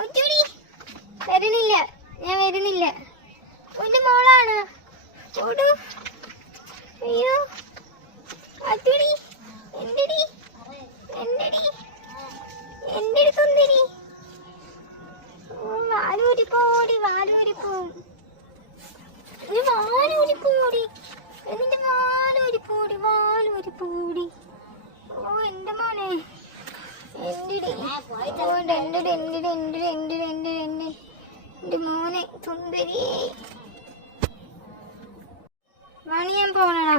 ഒറ്റടി വരുന്നില്ല, ഞാൻ വരുന്നില്ല. എന്റെ മോളാണ്. ഓടൂ. അയ്യോ അച്ചടി എന്റടി എന്റടി എന്റടി സുന്ദരി. വാലൂരിപ്പോടി വാലൂരിപ്പോവും. വാലൂരിപ്പോടി എന്നിന്റെ വാലൂരിപ്പോടി വാലൂരിപ്പോടി. ഓ എന്റെ മോനെ എന്റടി എന്റെ എന്റെ എന്റെ എന്റെ എന്റെ എന്റെ എന്റെ മോനെ സുന്ദരി. വാണി ഞാൻ പോണടാ.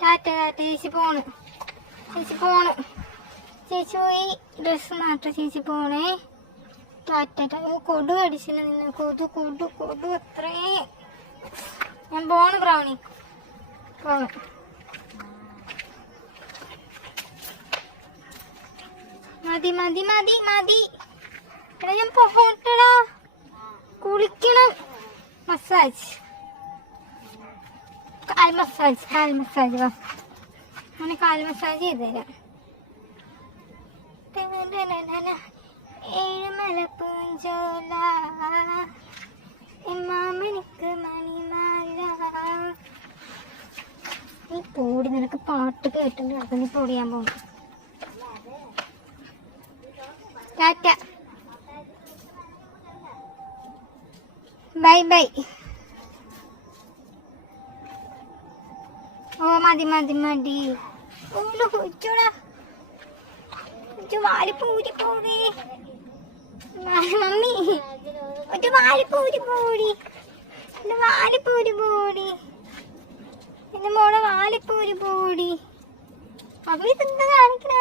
ടാറ്റ ടാറ്റ. ചേച്ചി പോണ്, ചേച്ചി പോണ്. ചേച്ചി പോയി ഡ്രസ്സ് മാറ്റ. ചേച്ചി പോണേ. ടാറ്റ. കൊടു കടിച്ചില്ല നിന്നെ. കൊതു കൊടു കൊടു അത്രേ. ഞാൻ പോണ് ബ്രൗണി. പോണ്. മതി മതി മതി മതി. എടാ ഞാൻ പോട്ടടാ. കുളിക്കണം. മസാജ് കാൽ മസാജ് കാൽ മസാജ്. വാ അങ്ങനെ കാൽ മസാജ് ചെയ്ത് തരാം. ഏഴുമലപ്പൂഞ്ചോല എമ്മാമനിക്ക് മണിമാല. നീ പോടി, നിനക്ക് പാട്ട് കേട്ടിട്ടുണ്ട്. അപ്പൊ നീ പൊടിയാൻ പോകും. Tata bye bye. ഓ മതി മതി മതി. ഓള് കൊച്ചോടാ വാലിപ്പൂരി പോവേ. മമ്മി ഒറ്റ വാലിപ്പൂരി പോടി. എന്റെ വാലിപ്പൂരി പോടി. എന്റെ മോളെ വാലിപ്പൂരി പോടി. അപ്പൊ ഇതെന്താ കാണിക്കണ?